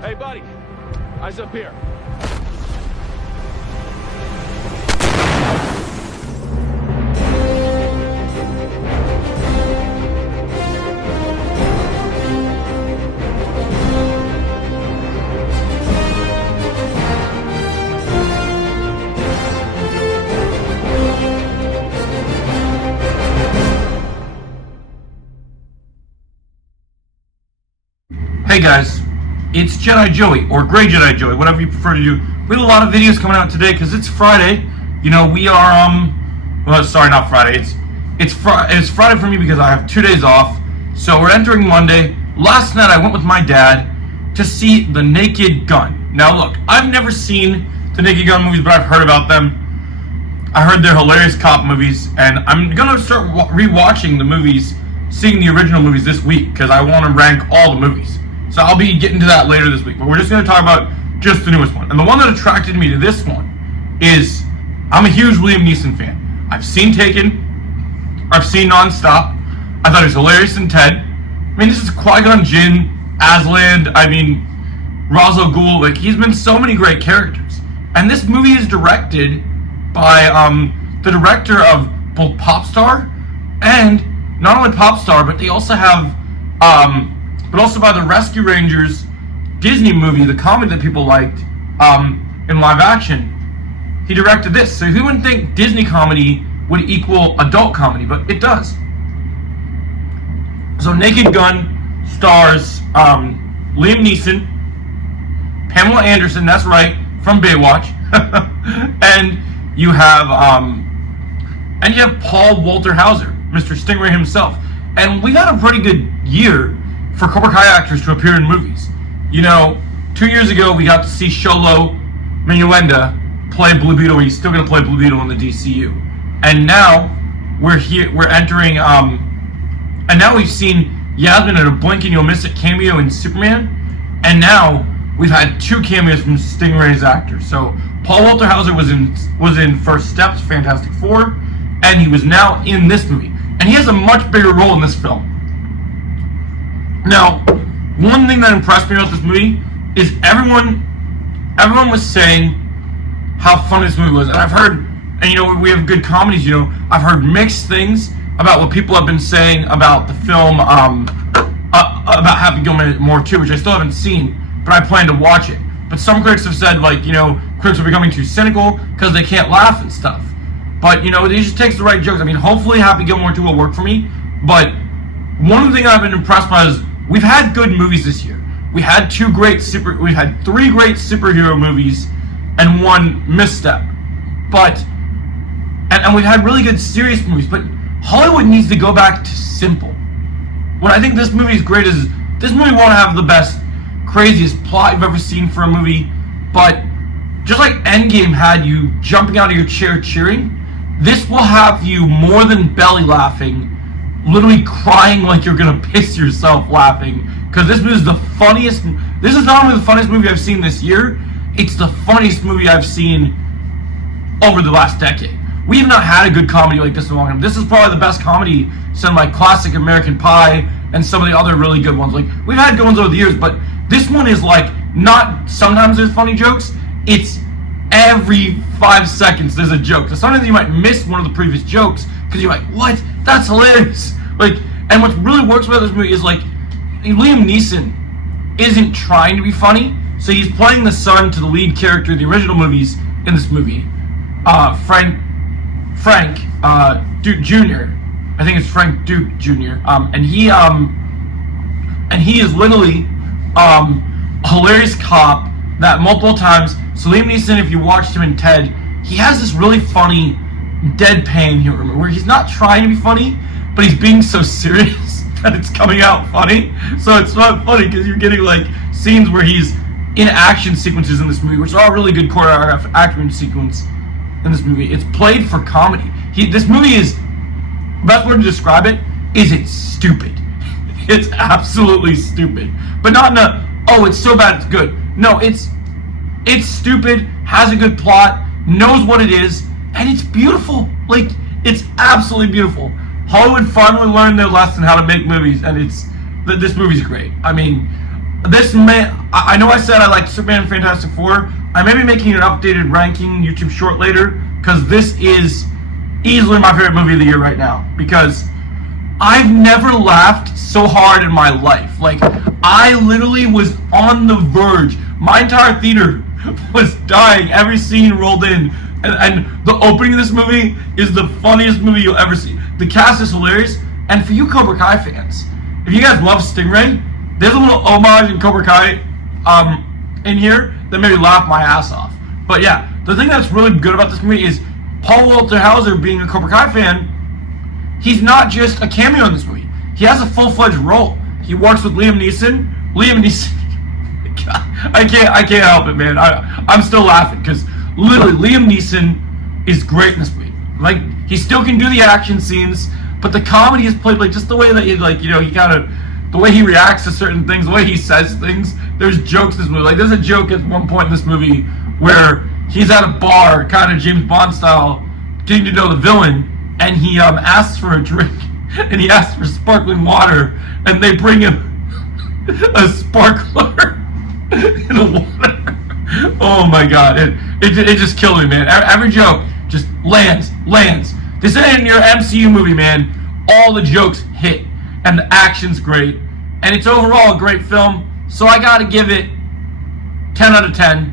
Hey, buddy. Eyes up here. Hey guys, it's Jedi Joey, or Grey Jedi Joey, whatever you prefer to do. We have a lot of videos coming out today because it's Friday. You know, we are, well, sorry, not Friday. It's Friday for me because I have 2 days off. So we're entering Monday. Last night I went with my dad to see The Naked Gun. Now look, I've never seen the Naked Gun movies, but I've heard about them. I heard they're hilarious cop movies, and I'm gonna start rewatching the movies, seeing the original movies this week because I want to rank all the movies. So I'll be getting to that later this week, but we're just going to talk about just the newest one. And the one that attracted me to this one is, I'm a huge Liam Neeson fan. I've seen Taken, I've seen Non-Stop, I thought it was hilarious in Ted. I mean, this is Qui-Gon Jinn, Aslan, I mean, Ra's al Ghul, like, he's been so many great characters. And this movie is directed by the director of both Popstar and, not only Popstar, but they also have, but also by the Rescue Rangers Disney movie, the comedy that people liked, in live action. He directed this, so who wouldn't think Disney comedy would equal adult comedy, but it does. So Naked Gun stars Liam Neeson, Pamela Anderson, that's right, from Baywatch, and you have Paul Walter Hauser, Mr. Stingray himself. And we got a pretty good year for Cobra Kai actors to appear in movies. You know, 2 years ago we got to see Xolo Maridueña play Blue Beetle. He's still going to play Blue Beetle in the DCU. And now we're entering, and now we've seen Yasmin in a blink and you'll miss it cameo in Superman. And now we've had 2 cameos from Stingray's actors. So Paul Walter Hauser was in First Steps, Fantastic Four, and he was now in this movie. And he has a much bigger role in this film. Now, one thing that impressed me about this movie is everyone was saying how fun this movie was. And I've heard, and you know, we have good comedies, you know, I've heard mixed things about what people have been saying about the film, about Happy Gilmore 2, which I still haven't seen, but I plan to watch it. But some critics have said, like, you know, critics are becoming too cynical because they can't laugh and stuff. But, you know, it just takes the right jokes. I mean, hopefully Happy Gilmore 2 will work for me. But one of the things I've been impressed by is we've had good movies this year. We had 3 great superhero movies and 1 misstep. But, and we've had really good serious movies. But Hollywood needs to go back to simple. What I think this movie is great is this movie won't have the best, craziest plot you've ever seen for a movie. But just like Endgame had you jumping out of your chair cheering, this will have you more than belly laughing, literally crying like you're gonna piss yourself laughing, because this is the funniest. This is not only the funniest movie I've seen this year, it's the funniest movie I've seen over the last decade. We have not had a good comedy like this in a long time. This is probably the best comedy since like classic American Pie and some of the other really good ones. Like, we've had good ones over the years, but this one is like, not sometimes there's funny jokes, it's every 5 seconds there's a joke. So sometimes you might miss one of the previous jokes because you're like, what? That's hilarious. Like, and what really works about this movie is like, Liam Neeson isn't trying to be funny, so he's playing the son to the lead character in the original movies in this movie, Frank Duke Jr. I think it's Frank Duke Jr. And he is literally a hilarious cop that multiple times. So Liam Neeson, if you watched him in Ted, he has this really funny deadpan humor where he's not trying to be funny, but he's being so serious that it's coming out funny. So it's not funny because you're getting like scenes where he's in action sequences in this movie, which are really good choreographed action sequence in this movie. It's played for comedy. This movie is, the best word to describe it is it's stupid. It's absolutely stupid. But not in a, oh, it's so bad it's good. No, it's stupid, has a good plot, knows what it is, and it's beautiful. Like, it's absolutely beautiful. Hollywood finally learned their lesson how to make movies, and this movie's great. I mean, this may, I know I said I liked Superman and Fantastic Four. I may be making an updated ranking YouTube short later, because this is easily my favorite movie of the year right now. Because I've never laughed so hard in my life. Like, I literally was on the verge. My entire theater was dying. Every scene rolled in. And the opening of this movie is the funniest movie you'll ever see. The cast is hilarious. And for you Cobra Kai fans, if you guys love Stingray, there's a little homage in Cobra Kai in here that made me laugh my ass off. But yeah, the thing that's really good about this movie is Paul Walter Hauser, being a Cobra Kai fan, he's not just a cameo in this movie. He has a full-fledged role. He works with Liam Neeson. Liam Neeson, I can't help it, man. I'm still laughing because literally Liam Neeson is great in this movie. Like, he still can do the action scenes, but the comedy is played like just the way that he, like, you know, he kind of, the way he reacts to certain things, the way he says things. There's jokes in this movie. Like, there's a joke at one point in this movie where he's at a bar, kind of James Bond style, getting to know the villain, and he asks for a drink, and he asks for sparkling water, and they bring him a sparkler in the water. Oh my god, it just killed me, man. Every joke just lands. This ain't your MCU movie, man. All the jokes hit, and the action's great, and it's overall a great film. So I gotta give it 10 out of 10.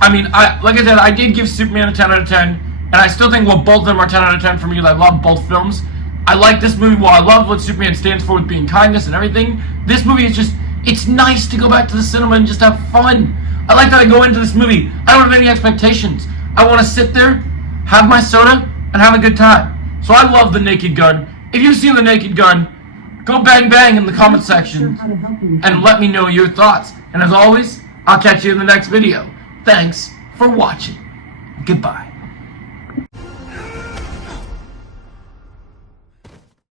I mean, like I said, I did give Superman a 10 out of 10, and I still think, well, both of them are 10 out of 10 for me, because I love both films. I like this movie, while I love what Superman stands for with being kindness and everything. This movie is just, it's nice to go back to the cinema and just have fun. I like that I go into this movie, I don't have any expectations. I want to sit there, have my soda, and have a good time. So I love The Naked Gun. If you've seen The Naked Gun, go bang bang in the comment section and let me know your thoughts. And as always, I'll catch you in the next video. Thanks for watching. Goodbye.